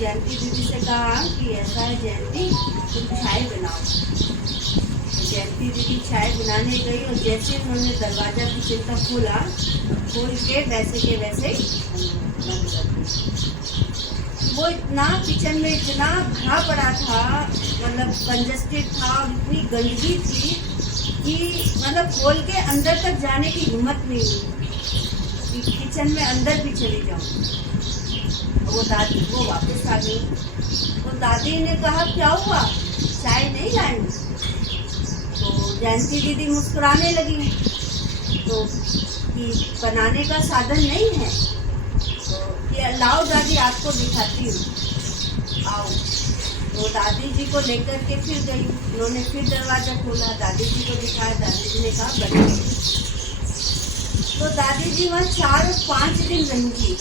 जयंती दीदी से कहा कि ऐसा है जयंती, तुम चाय बनाओ। तो जयंती दीदी चाय बनाने गई और जैसे उन्होंने दरवाजा किचन का खोल के वैसे के वैसे बंद कर दिया। वो इतना किचन में इतना भरा पड़ा था, मतलब कंजस्टेड था और इतनी गंदगी थी कि मतलब खोल के अंदर तक जाने की हिम्मत नहीं हुई कि किचन में अंदर भी चली जाऊँ। वो दादी वो वापस आ गई। तो दादी ने कहा क्या हुआ, चाय नहीं लाई? तो जयंती दीदी मुस्कुराने लगी तो कि बनाने का साधन नहीं है। तो कि लाओ दादी आपको दिखाती हूँ, आओ। तो दादी जी को लेकर के फिर गई। उन्होंने फिर दरवाजा खोला, दादी जी को दिखाया। दादी जी ने कहा बन गई। तो दादी जी वहाँ 4 और 5 दिन रहेंगी।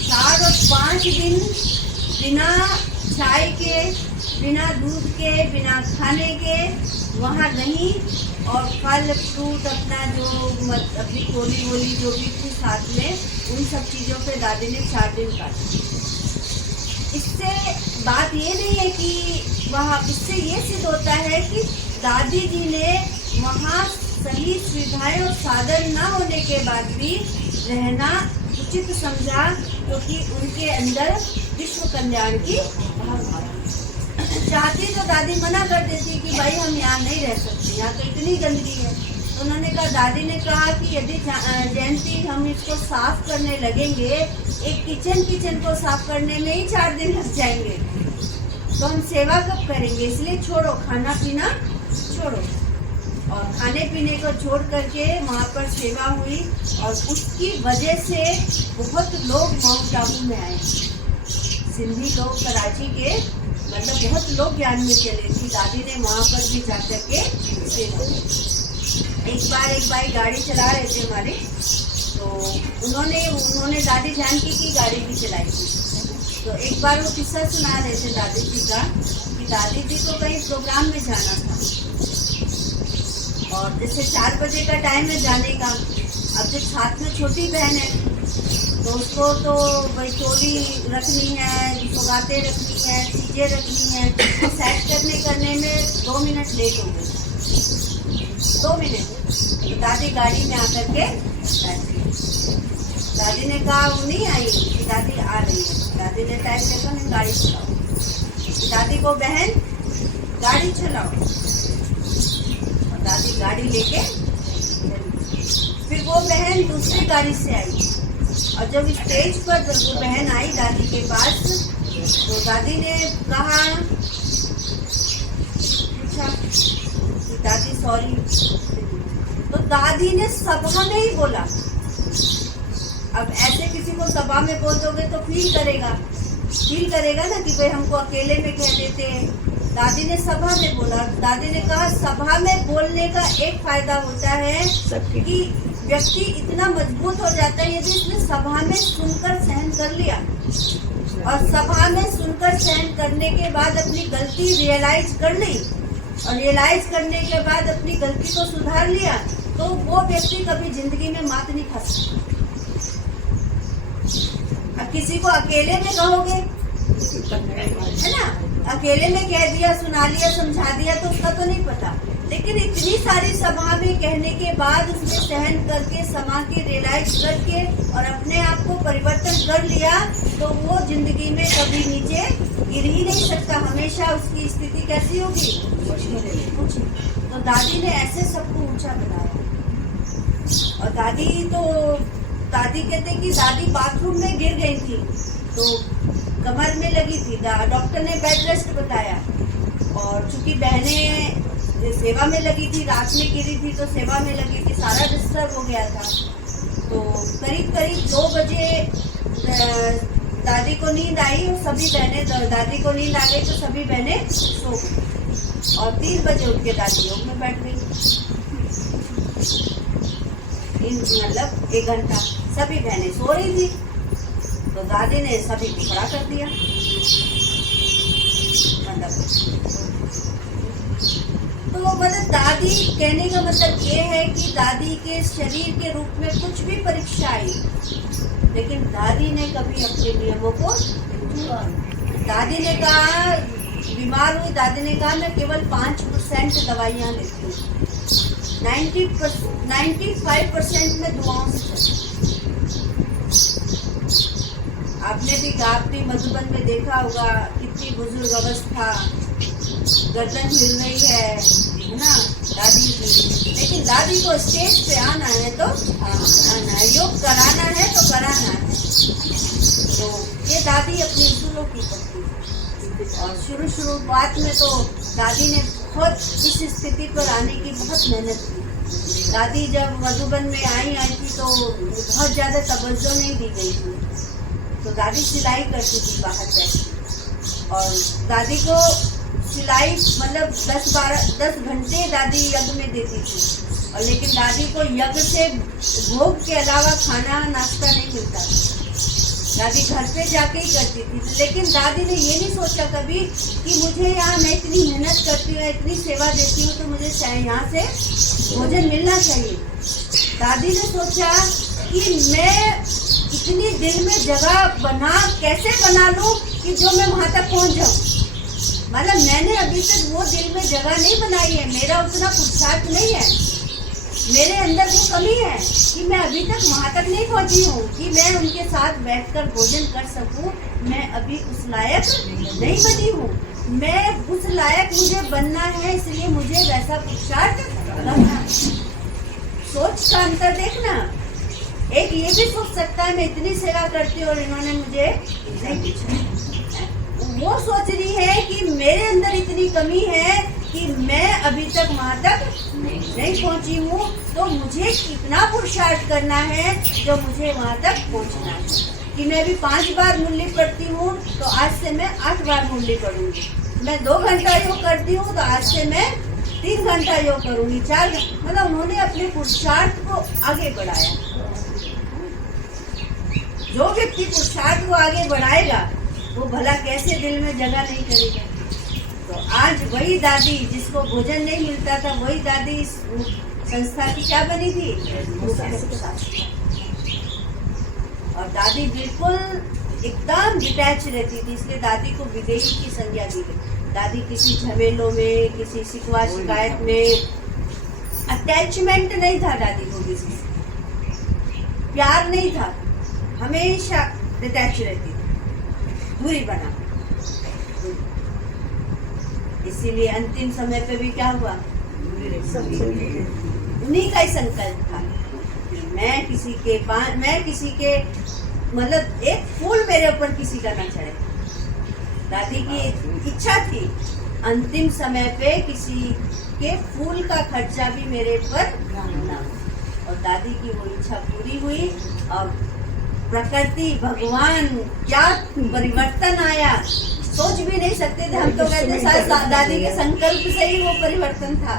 4 और 5 दिन बिना चाय के, बिना दूध के, बिना खाने के वहाँ रही और फल फ्रूट अपना जो अपनी गोली वोली जो भी थी साथ में, उन सब चीज़ों पे दादी ने 4 दिन काटे। इससे बात ये नहीं है कि वहाँ, इससे ये सिद्ध होता है कि दादी जी ने वहाँ सही सुविधाएं और साधन ना होने के बाद भी रहना उचित समझा, क्योंकि उनके अंदर विश्व कल्याण की भावना चाहती। तो दादी मना कर देती कि भाई हम यहाँ नहीं रह सकते, यहाँ तो इतनी गंदगी है। तो उन्होंने कहा, दादी ने कहा कि यदि जयंती हम इसको साफ करने लगेंगे, एक किचन को साफ करने में ही 4 दिन लग जाएंगे, तो हम सेवा कब करेंगे? इसलिए छोड़ो, खाना पीना छोड़ो। और खाने पीने को छोड़ करके वहाँ पर सेवा हुई और उसकी वजह से बहुत लोग माउंट आबू में आए। सिंधी लोग कराची के, मतलब बहुत लोग ज्ञान में चले थी। दादी ने वहाँ पर भी जाकर के सेवा की। एक बार एक भाई गाड़ी चला रहे थे हमारे, तो उन्होंने दादी जानकी की गाड़ी भी चलाई थी। तो एक बार वो किस्सा सुना रहे थे दादी जी का कि दादी जी को कहीं प्रोग्राम में जाना था और जैसे 4 बजे का टाइम है जाने का। अब जो साथ में छोटी बहन है तो उसको तो भाई चोली रखनी है, सौगातें रखनी है, चीज़ें रखनी है, तो सेट करने में 2 मिनट लेट हो गए। 2 मिनट। तो दादी गाड़ी में आकर के बैठी। दादी ने कहा वो नहीं आई, कि दादी आ रही है। दादी ने टाइम देखा, नहीं गाड़ी चलाओ। दादी को बहन गाड़ी चलाओ, और दादी गाड़ी लेके फिर वो बहन दूसरी गाड़ी से आई। और जब स्टेज पर वो बहन आई दादी के पास, तो दादी ने कहा, पूछा कि दादी सॉरी। तो दादी ने सभा में ही बोला। अब ऐसे किसी को सभा में बोल दोगे तो फील करेगा ना कि भाई हमको अकेले में कह देते हैं। दादी ने सभा में बोला। दादी ने कहा सभा में बोलने का एक फायदा होता है कि व्यक्ति इतना मजबूत हो जाता है यदि उसने सभा में सुनकर सहन कर लिया, और सभा में सुनकर सहन करने के बाद अपनी गलती रियलाइज कर ली, और रियलाइज करने के बाद अपनी गलती को सुधार लिया, तो वो व्यक्ति कभी जिंदगी में मात नहीं खा सकता। अब किसी को अकेले में कहोगे, है ना, अकेले में कह दिया, सुना लिया, समझा दिया तो उसका तो नहीं पता। लेकिन इतनी सारी सभा में कहने के बाद उसने सहन करके, समा के, रियलाइज करके और अपने आप को परिवर्तन कर लिया, तो वो जिंदगी में कभी नीचे गिर ही नहीं सकता। हमेशा उसकी स्थिति कैसी होगी, कुछ। तो दादी ने ऐसे सबको ऊंचा बनाया। और दादी कहते कि दादी बाथरूम में गिर गई थी, तो कमर में लगी थी। डॉक्टर ने बेड रेस्ट बताया, और चूंकि बहनें सेवा में लगी थी, रात में गिरी थी तो सेवा में लगी थी, सारा डिस्टर्ब हो गया था। तो करीब 2 बजे दादी को नींद आई और सभी बहनें, दादी को नींद आ गई तो सभी बहनें सो गई, और 3 बजे उठ के दादी योग में बैठ गई। मतलब 1 घंटा सभी बहनें सो रही थी, तो दादी ने सभी को खड़ा कर दिया। मतलब दादी कहने का मतलब ये है कि दादी के शरीर के रूप में कुछ भी परीक्षा आई, लेकिन दादी ने कभी अपने नियमों को नहीं तोड़ा। दादी ने कहा, बीमार हुई, दादी ने कहा मैं केवल 5% दवाइयाँ लेती हूँ, 95% में दुआओं से चलती। आपने भी गापटी मधुबन में देखा होगा, कितनी बुजुर्ग अवस्था, गर्दन हिल रही है ना दादी की, लेकिन दादी को स्टेज पे आना है तो आना है, योग कराना है तो कराना है। तो ये दादी अपनी उसूलों की पत्नी, और शुरुआत में तो दादी ने बहुत इस स्थिति पर आने की बहुत मेहनत की। दादी जब मधुबन में आई थी तो बहुत ज़्यादा तवज्जो नहीं दी गई थी, तो दादी सिलाई करती थी बाहर बैठ, और दादी को सिलाई मतलब 10 घंटे दादी यज्ञ में देती थी, और लेकिन दादी को यज्ञ से भोग के अलावा खाना नाश्ता नहीं मिलता था। दादी घर पे जाके ही करती थी, लेकिन दादी ने ये नहीं सोचा कभी कि मुझे यहाँ मैं इतनी मेहनत करती हूँ, इतनी सेवा देती हूँ, तो मुझे यहाँ से भोजन मिलना चाहिए। दादी ने सोचा कि मैं इतनी दिल में जगह कैसे बना लूँ कि जो मैं वहाँ तक पहुँच जाऊँ। मतलब मैंने अभी तक वो दिल में जगह नहीं बनाई है, मेरा उतना पुरुषार्थ नहीं है, मेरे अंदर वो कमी है कि मैं अभी तक वहाँ तक नहीं पहुँची हूँ कि मैं उनके साथ बैठकर भोजन कर सकूँ। मैं अभी उस लायक नहीं बनी हूँ, मैं उस लायक मुझे बनना है, इसलिए मुझे वैसा पुरुषार्थ करना है। सोच का अंतर देखना। एक ये भी सोच सकता है मैं इतनी सेवा करती हूँ और इन्होंने मुझे नहीं पूछा। वो सोच रही है कि मेरे अंदर इतनी कमी है कि मैं अभी तक वहाँ तक नहीं पहुँची हूँ, तो मुझे कितना पुरुषार्थ करना है जो मुझे वहाँ तक पहुँचना है। कि मैं अभी 5 बार मुरली पढ़ती हूँ तो आज से मैं 8 बार मुरली पढ़ूंगी। मैं 2 घंटा योग करती हूँ तो आज से मैं 3 घंटा योग करूँगी, 4 घंटा। मतलब उन्होंने अपने पुरुषार्थ को आगे बढ़ाया। जो व्यक्ति पुरुषार्थ को आगे बढ़ाएगा वो भला कैसे दिल में जगह नहीं करेगा। तो आज वही दादी जिसको भोजन नहीं मिलता था, वही दादी इस संस्था की क्या बनी थी, और दादी बिल्कुल एकदम डिटैच रहती थी, इसलिए दादी को विदेही की संज्ञा दी गई। दादी किसी झमेलों में, किसी शिकवा शिकायत में अटैचमेंट नहीं था दादी को, किसी से प्यार नहीं था, हमेशा डिटैच रहती थी, दूरी बना। इसीलिए अंतिम समय पे भी क्या हुआ, उन्हीं का ही संकल्प था कि मैं किसी के मतलब एक फूल मेरे ऊपर किसी का ना चढ़े। दादी की इच्छा थी अंतिम समय पे किसी के फूल का खर्चा भी मेरे ऊपर ना, और दादी की वो इच्छा पूरी हुई। और प्रकृति, भगवान, क्या परिवर्तन आया, सोच भी नहीं सकते थे हम। तो कहते शायद दादी के संकल्प से ही वो परिवर्तन था।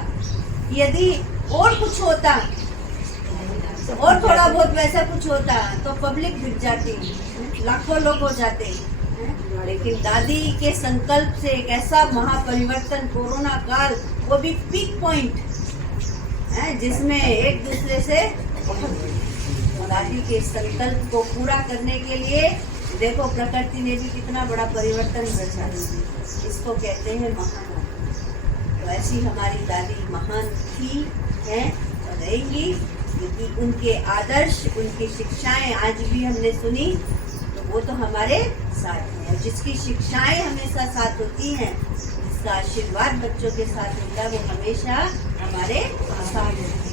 यदि और कुछ होता और थोड़ा बहुत वैसा कुछ होता तो पब्लिक बिक जाती, लाखों लोग हो जाते, लेकिन दादी के संकल्प से एक ऐसा महापरिवर्तन, कोरोना काल, वो भी पीक पॉइंट है जिसमें एक दूसरे से दादी के संकल्प को पूरा करने के लिए देखो प्रकृति ने भी कितना बड़ा परिवर्तन दर्शा दिया। इसको कहते हैं महान। तो ऐसी हमारी दादी महान थी, है और रहेंगी, क्योंकि उनके आदर्श, उनकी शिक्षाएं आज भी हमने सुनी, तो वो तो हमारे साथ हैं। और जिसकी शिक्षाएं हमेशा साथ होती हैं, जिसका आशीर्वाद बच्चों के साथ होता है, वो हमेशा हमारे साथ होता है।